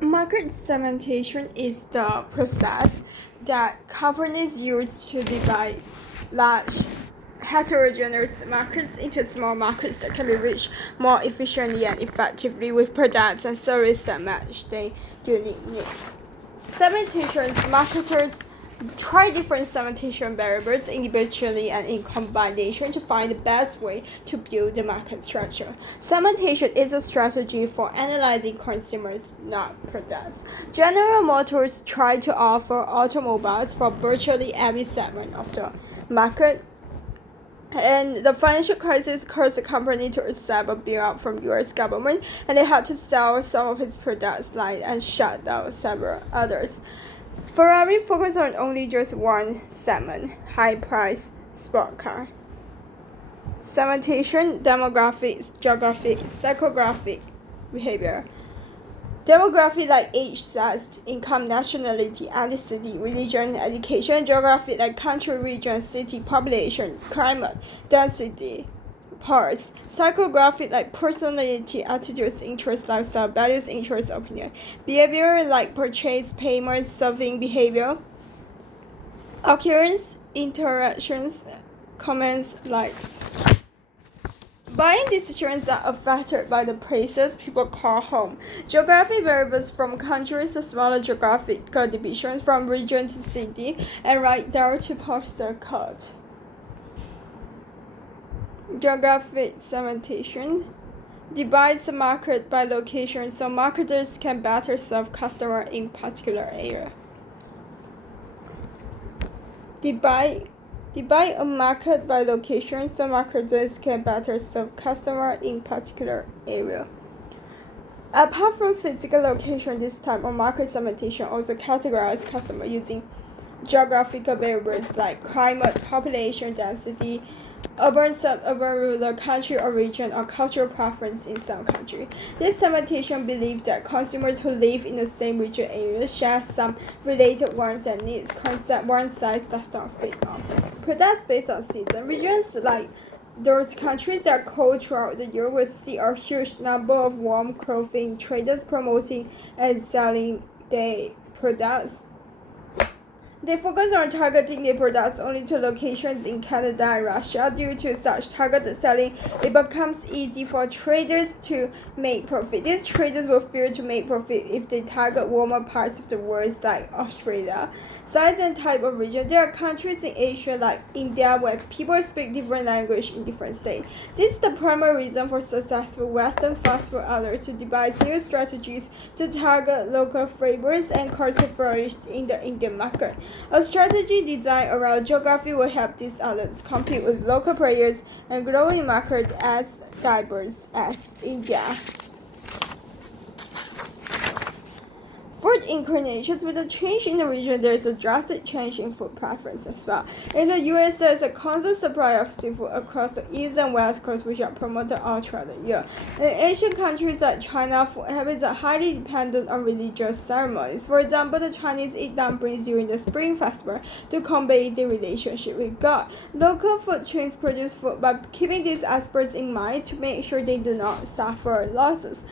Market segmentation is the process that companies use to divide large heterogeneous markets into small markets that can be reached more efficiently and effectively with products and services that match their unique needs. Segmentation marketers try different segmentation variables individually and in combination to find the best way to build the market structure. Segmentation is a strategy for analyzing consumers, not products. General Motors tried to offer automobiles for virtually every segment of the market, and the financial crisis caused the company to accept a bailout from U.S. government, and it had to sell some of its products line and shut down several others. Ferrari focused on only just one segment, high-price sport car. Segmentation, demographics, geographic, psychographic behavior. Demography like age, sex, income, nationality, ethnicity, religion, education. Geography like country, region, city, population, climate, density, parts. Psychographic like personality, attitudes, interests, lifestyle, values, interests, opinion. Behavior like purchase, payment, serving behavior. Occurrence, interactions, comments, likes. Buying decisions are affected by the places people call home. Geographic variables from countries to smaller geographical divisions, from region to city, and right down to postal code. Geographic segmentation divides the market by location so marketers can better serve customers in particular area. Divide a market by location so marketers can better serve customers in particular area. Apart from physical location, this type of market segmentation also categorizes customers using geographical variables like climate, population density, urban, suburban, rural, country or region, or cultural preference in some country. This segmentation believes that consumers who live in the same region area share some related wants and needs. Concept one size does not fit all. Products based on season. Regions like those countries that are cold throughout the year will see a huge number of warm clothing traders promoting and selling their products. They focus on targeting their products only to locations in Canada and Russia. Due to such targeted selling, it becomes easy for traders to make profit. These traders will fear to make profit if they target warmer parts of the world like Australia. Size and type of region. There are countries in Asia like India where people speak different language in different states. This is the primary reason for successful Western fast food outlets to devise new strategies to target local flavors and culture flourished in the Indian market. A strategy designed around geography will help these outlets compete with local players and grow in markets as diverse as India. Food inclinations. With a change in the region, there is a drastic change in food preference as well. In the US, there is a constant supply of seafood across the east and west coast, which are promoted all throughout the year. In Asian countries like China, food habits are highly dependent on religious ceremonies. For example, the Chinese eat dumplings during the Spring Festival to convey their relationship with God. Local food chains produce food by keeping these aspects in mind to make sure they do not suffer losses.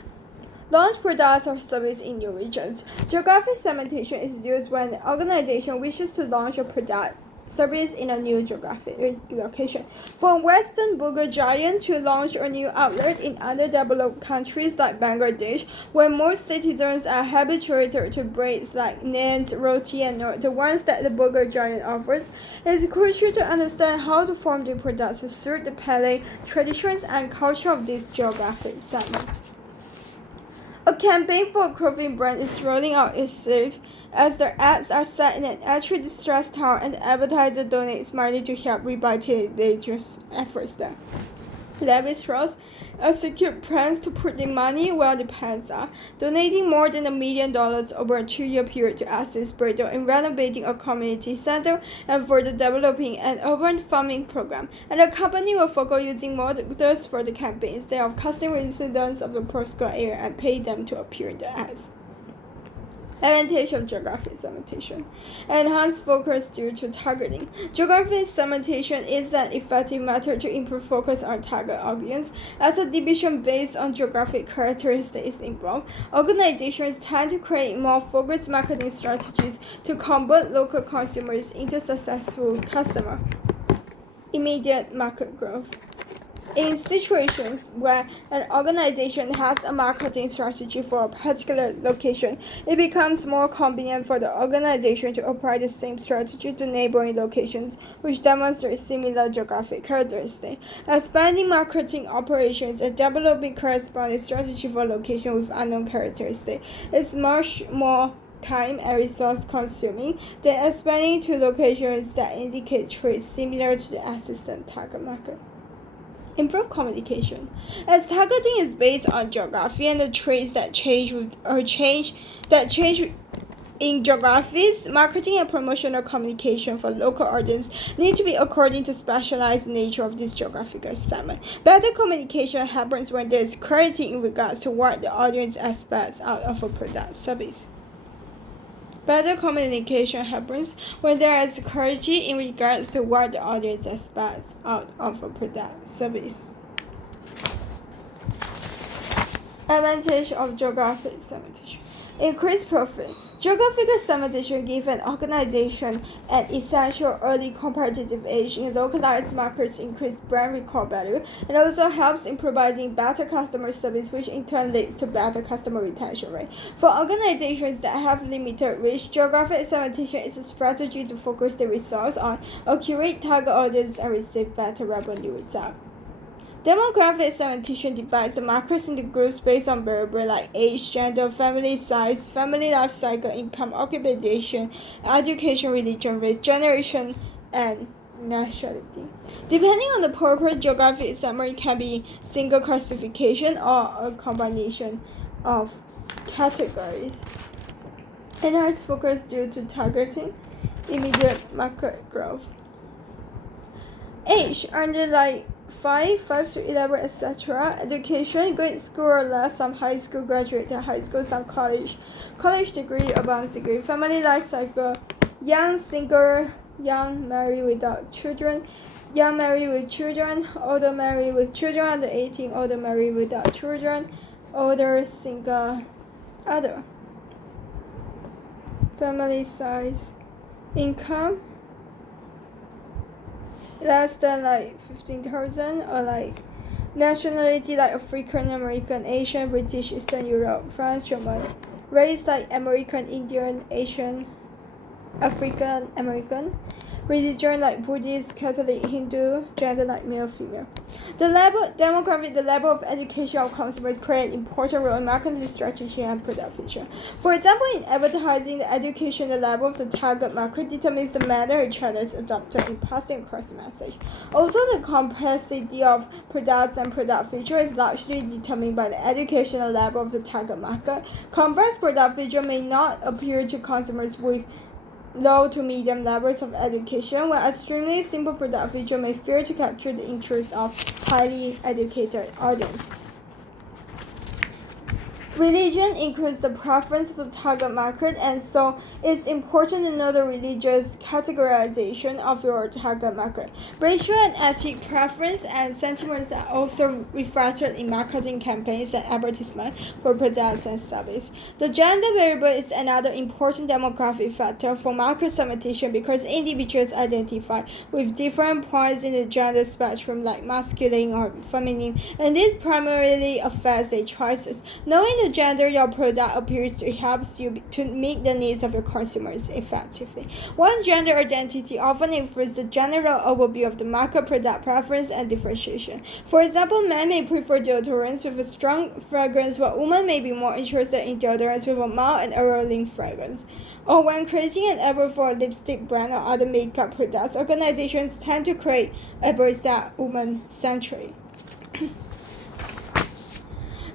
Launch products or services in new regions. Geographic segmentation is used when an organization wishes to launch a product service in a new geographic location. For Western burger giant to launch a new outlet in underdeveloped countries like Bangladesh, where most citizens are habituated to breads like naans, roti, and the ones that the burger giant offers, it is crucial to understand how to form the products to suit the palate, traditions, and culture of this geographic segment. A campaign for a clothing brand is rolling out its sleeve as the ads are set in an actually distressed town and the advertiser donates money to help revitalize efforts there. Levi Strauss execute plans to put the money where the pants are, donating more than $1 million over a 2-year period to assist Brito in renovating a community center and further developing an urban farming program. And the company will focus using models for the campaign instead of casting residents of the Prosco area and pay them to appear in the ads. Advantage of geographic segmentation. Enhanced focus due to targeting. Geographic segmentation is an effective method to improve focus on target audience. As a division based on geographic characteristics is involved, organizations tend to create more focused marketing strategies to convert local consumers into successful customers. Immediate market growth. In situations where an organization has a marketing strategy for a particular location, it becomes more convenient for the organization to apply the same strategy to neighboring locations which demonstrate similar geographic characteristics. Expanding marketing operations and developing corresponding strategy for locations with unknown characteristics is much more time and resource consuming than expanding to locations that indicate traits similar to the existing target market. Improve communication. As targeting is based on geography and the traits that change in geographies, marketing and promotional communication for local audience need to be according to specialized nature of this geographical segment. Better communication happens when there is clarity in regards to what the audience expects out of a product service. Better communication happens when there is clarity in regards to what the audience expects out of a product service. Advantage of geographic segmentation. Increased profit. Geographical segmentation gives an organization an essential early competitive edge in localized markets, increase brand recall value, and also helps in providing better customer service, which in turn leads to better customer retention rate. For organizations that have limited reach, geographic segmentation is a strategy to focus the resource on accurate target audience and receive better revenue results. Demographic segmentation divides the markets into groups based on variables like age, gender, family size, family life cycle, income, occupation, education, religion, race, generation, and nationality. Depending on the purpose, geographic segment can be single classification or a combination of categories. Enhanced focus due to targeting, immediate market growth. Age under like 5 to 11, etc. Education, grade school or less, some high school graduate and high school, some college degree, advanced degree. Family life cycle, young, single, young, married without children, young, married with children, older, married with children under 18, older, married without children, older, single, other. Family size, income, less than like 15,000, or like nationality like African American, Asian, British, Eastern Europe, France, German. Race like American, Indian, Asian, African American. Religion like Buddhist, Catholic, Hindu. Gender like male, female. The level of education of consumers play an important role in marketing strategy and product feature. For example, in advertising, the educational level of the target market determines the manner in which is adopted in passing across the message. Also, the complexity of products and product feature is largely determined by the educational level of the target market. Complex product feature may not appeal to consumers with low to medium levels of education, while extremely simple product feature may fail to capture the interest of highly educated audience. Religion includes the preference for the target market, and so it's important to know the religious categorization of your target market. Racial and ethnic preference and sentiments are also reflected in marketing campaigns and advertisements for products and services. The gender variable is another important demographic factor for market segmentation because individuals identify with different points in the gender spectrum, like masculine or feminine, and this primarily affects their choices. Knowing the gender your product appears to helps you to meet the needs of your consumers effectively. One gender identity often influences the general overview of the market product preference and differentiation. For example, men may prefer deodorants with a strong fragrance, while women may be more interested in deodorants with a mild and alluring fragrance. Or when creating an advert for a lipstick brand or other makeup products, organizations tend to create adverts that are woman-centric.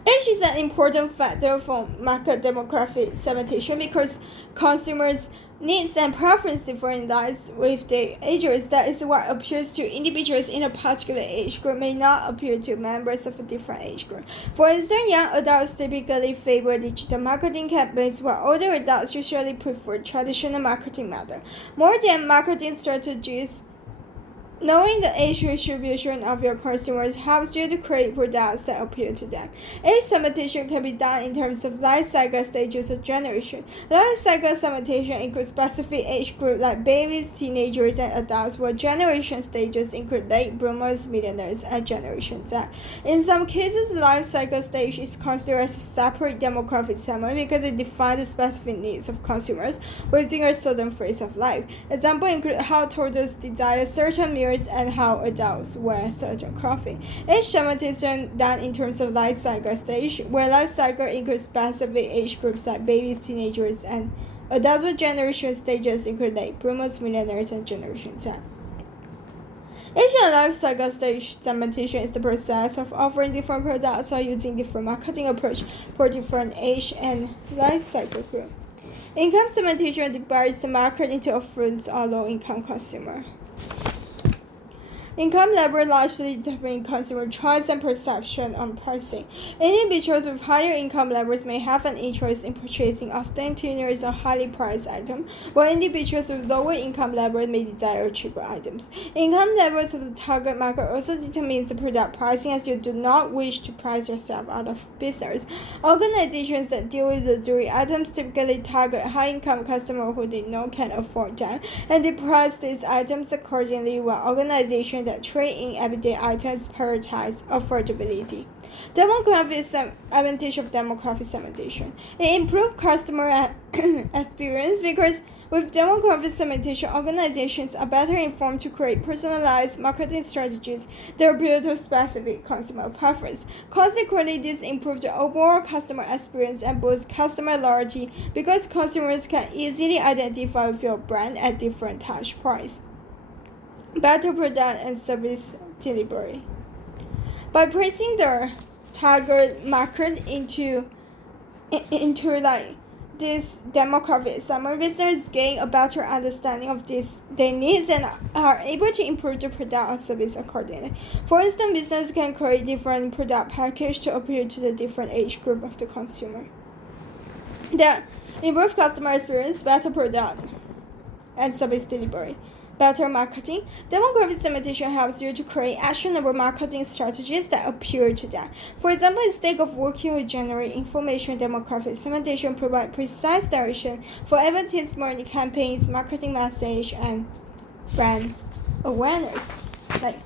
Age is an important factor for market demographic segmentation because consumers' needs and preferences differentiate with their ages. That is what appeals to individuals in a particular age group may not appeal to members of a different age group. For instance, young adults typically favor digital marketing campaigns, while older adults usually prefer traditional marketing methods. More than marketing strategies, knowing the age distribution of your consumers helps you to create products that appeal to them. Age segmentation can be done in terms of life cycle stages of generation. Life cycle segmentation includes specific age groups like babies, teenagers, and adults, while generation stages include late bloomers, millennials, and Generation Z. In some cases, the life cycle stage is considered as a separate demographic segment because it defines the specific needs of consumers within a certain phase of life. Examples include how toddlers desire certain meals and how adults wear certain clothing. Age segmentation done in terms of life cycle stage, where life cycle includes specific age groups like babies, teenagers, and adults, with generation stages include late bloomers, millennials, and Generation Z. Age and life cycle stage segmentation is the process of offering different products or using different marketing approach for different age and life cycle groups. Income segmentation divides the market into affluent or low-income consumer. Income level largely determines consumer choice and perception on pricing. Individuals with higher income levels may have an interest in purchasing ostentatious or highly priced items, while individuals with lower income levels may desire cheaper items. Income levels of the target market also determines the product pricing, as you do not wish to price yourself out of business. Organizations that deal with luxury items typically target high-income customers who they know can afford them, and they price these items accordingly, while organizations that trade in everyday items prioritize affordability. Demographic advantage of demographic segmentation. It improves customer experience because with demographic segmentation, organizations are better informed to create personalized marketing strategies that appeal to specific consumer preference. Consequently, this improves the overall customer experience and boosts customer loyalty because consumers can easily identify with your brand at different touch points. Better product and service delivery. By placing the target market into like this demographic, some visitors gain a better understanding of their needs and are able to improve the product or service accordingly. For instance, businesses can create different product packages to appeal to the different age group of the consumer. Then, improve customer experience, better product and service delivery. Better marketing. Demographic segmentation helps you to create actionable marketing strategies that appeal to them. For example, instead of working with generic information, demographic segmentation provides precise direction for advertisement campaigns, marketing message, and brand awareness. Like,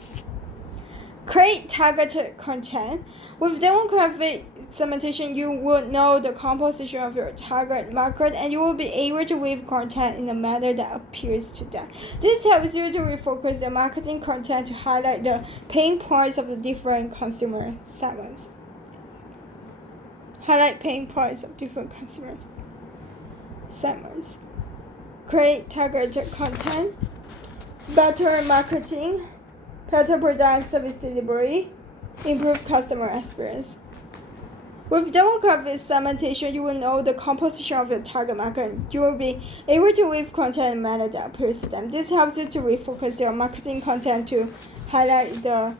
create targeted content. With demographic segmentation, you will know the composition of your target market and you will be able to weave content in a manner that appeals to them. This helps you to refocus your marketing content to highlight the pain points of the different consumer segments. Highlight pain points of different consumer segments. Create targeted content. Better marketing. Better product and service delivery. Improve customer experience. With demographic segmentation, you will know the composition of your target market and you will be able to weave content in a manner that appeals to them. This helps you to refocus your marketing content to highlight the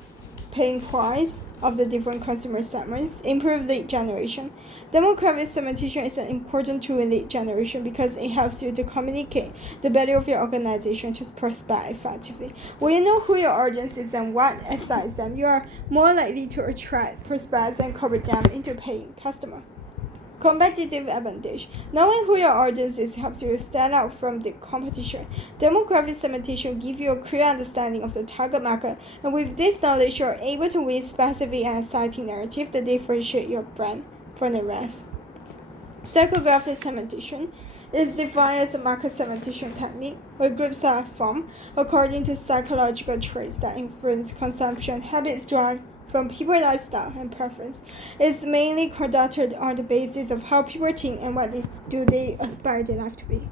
pain points of the different consumer segments, improve lead generation. Demographic segmentation is an important tool in lead generation because it helps you to communicate the value of your organization to prospect effectively. When you know who your audience is and what excites them, you are more likely to attract prospects and convert them into paying customers. Competitive advantage. Knowing who your audience is helps you stand out from the competition. Demographic segmentation gives you a clear understanding of the target market, and with this knowledge, you are able to weave specific and exciting narratives that differentiate your brand from the rest. Psychographic segmentation is defined as a market segmentation technique where groups are formed according to psychological traits that influence consumption habits drive from people's lifestyle and preference. It's mainly conducted on the basis of how people think and what they aspire their life to be.